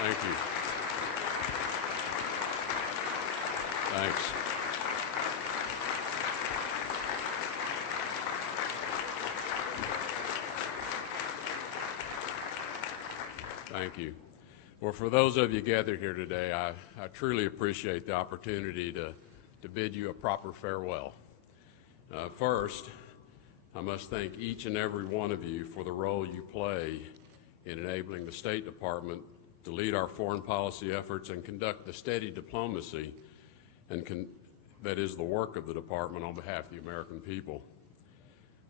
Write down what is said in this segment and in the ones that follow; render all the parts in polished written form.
Thank you. Thanks. Thank you. Well, for those of you gathered here today, I truly appreciate the opportunity to bid you a proper farewell. First, I must thank each and every one of you for the role you play in enabling the State Department to lead our foreign policy efforts and conduct the steady diplomacy that is the work of the Department on behalf of the American people.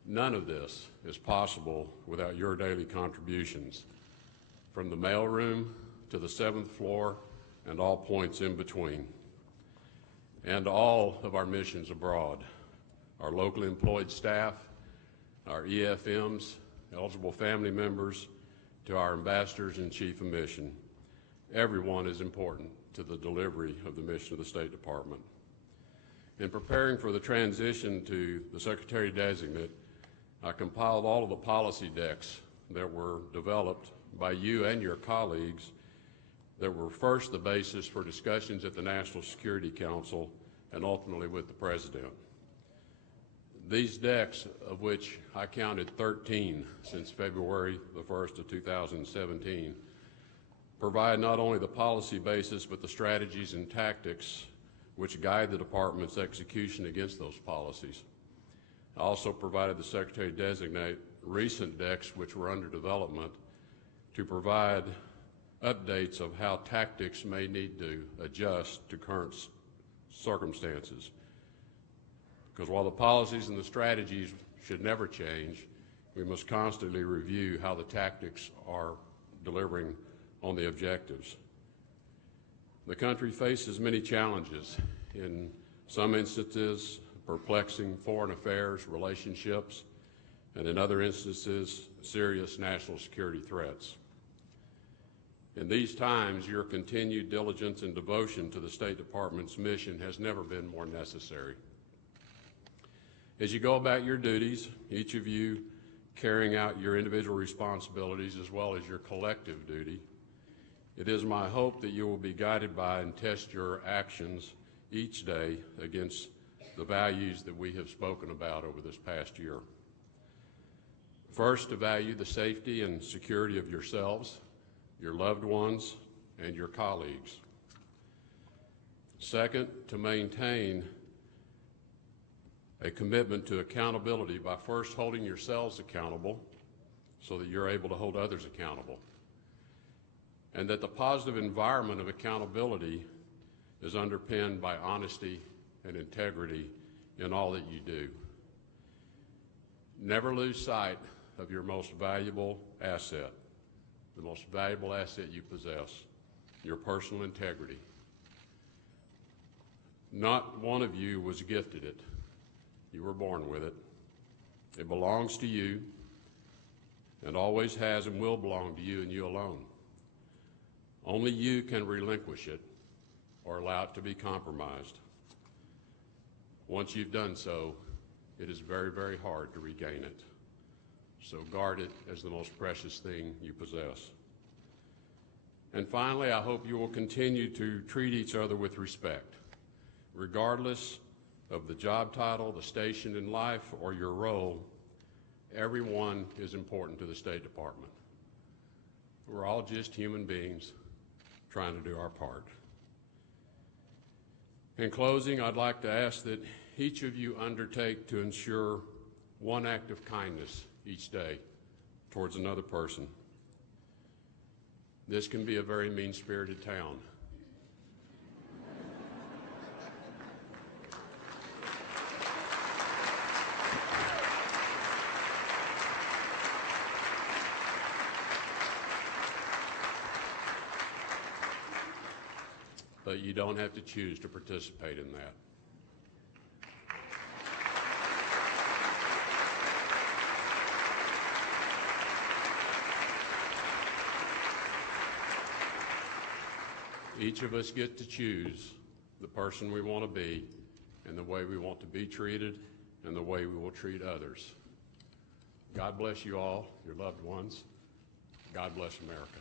None of this is possible without your daily contributions, from the mailroom to the 7th floor and all points in between, and all of our missions abroad, our locally employed staff, our EFMs, eligible family members, to our ambassadors and chief of mission. Everyone is important to the delivery of the mission of the State Department. In preparing for the transition to the Secretary-Designate, I compiled all of the policy decks that were developed by you and your colleagues that were first the basis for discussions at the National Security Council and ultimately with the President. These decks, of which I counted 13 since February the 1st of 2017, provide not only the policy basis but the strategies and tactics which guide the Department's execution against those policies. I also provided the Secretary-Designate recent decks which were under development to provide updates of how tactics may need to adjust to current circumstances. Because while the policies and the strategies should never change, we must constantly review how the tactics are delivering on the objectives. The country faces many challenges, in some instances perplexing foreign affairs relationships, and in other instances serious national security threats. In these times, your continued diligence and devotion to the State Department's mission has never been more necessary. As you go about your duties, each of you carrying out your individual responsibilities as well as your collective duty, it is my hope that you will be guided by and test your actions each day against the values that we have spoken about over this past year. First, to value the safety and security of yourselves, your loved ones, and your colleagues. Second, to maintain a commitment to accountability by first holding yourselves accountable so that you're able to hold others accountable, and that the positive environment of accountability is underpinned by honesty and integrity in all that you do. Never lose sight of your most valuable asset, the most valuable asset you possess, your personal integrity. Not one of you was gifted it. You were born with it. It belongs to you and always has and will belong to you and you alone. Only you can relinquish it or allow it to be compromised. Once you've done so, it is very, very hard to regain it. So guard it as the most precious thing you possess. And finally, I hope you will continue to treat each other with respect, regardless of the job title, the station in life, or your role. Everyone is important to the State Department. We're all just human beings trying to do our part. In closing, I'd like to ask that each of you undertake to ensure one act of kindness each day towards another person. This can be a very mean-spirited town. But you don't have to choose to participate in that. Each of us get to choose the person we want to be and the way we want to be treated and the way we will treat others. God bless you all, your loved ones. God bless America.